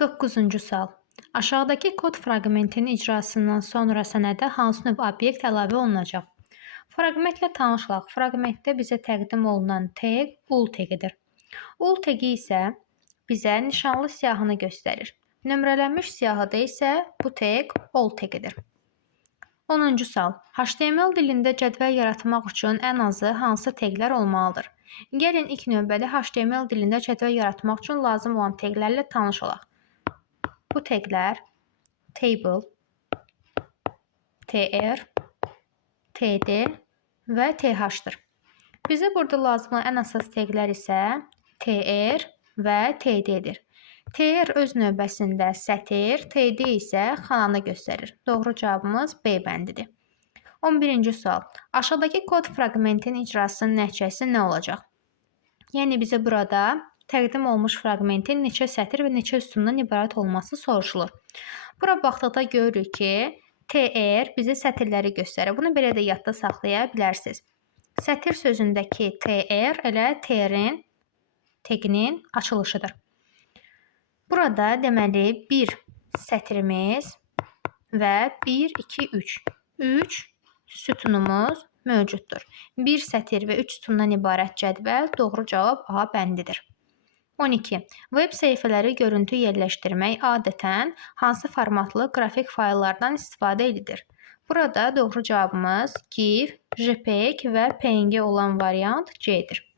9-cu sual. Aşağıdakı kod fraqmentinin icrasından sonra sənədə hansı növ obyekt əlavə olunacaq? Fraqmentlə tanışlıq. Fraqmentdə bizə təqdim olunan tag ul tagidir. Ul tagi isə bizə nişanlı siyahını göstərir. Nömrələnmiş siyahıda isə bu tag all tagidir. 10-cu sual. HTML dilində cədvəl yaratmaq üçün ən azı hansı taglər olmalıdır? Gəlin ilk növbədə HTML dilində cədvəl yaratmaq üçün lazım olan taglərlə tanış olaq. Bu taglər table, tr, td və th-dır. Bizə burada lazım olan ən əsas taglər isə tr və td-dir. Tr öz növbəsində sətir, td isə xananı göstərir. Doğru cavabımız B bəndidir. 11-ci sual. Aşağıdakı kod fraqmentinin icrasının nəticəsi nə olacaq? Yəni bizə burada təqdim olmuş fraqmentin neçə sətir və neçə sütundan ibarət olması soruşulur. Bura baxdıqda görürük ki, tr bizə sətirləri göstərir. Bunu belə də yadda saxlaya bilərsiniz. Sətir sözündəki tr elə tr-in taginin açılışıdır. Burada deməli bir sətirimiz və 1, 2, 3 sütunumuz mövcuddur. Bir sətir və 3 sütundan ibarət cədvəl doğru cavab A bəndidir. 12. Web səhifələri görüntü yerləşdirmək adətən hansı formatlı qrafik fayllardan istifadə edilir? Burada doğru cavabımız GIF, JPEG və PNG olan variant C-dir.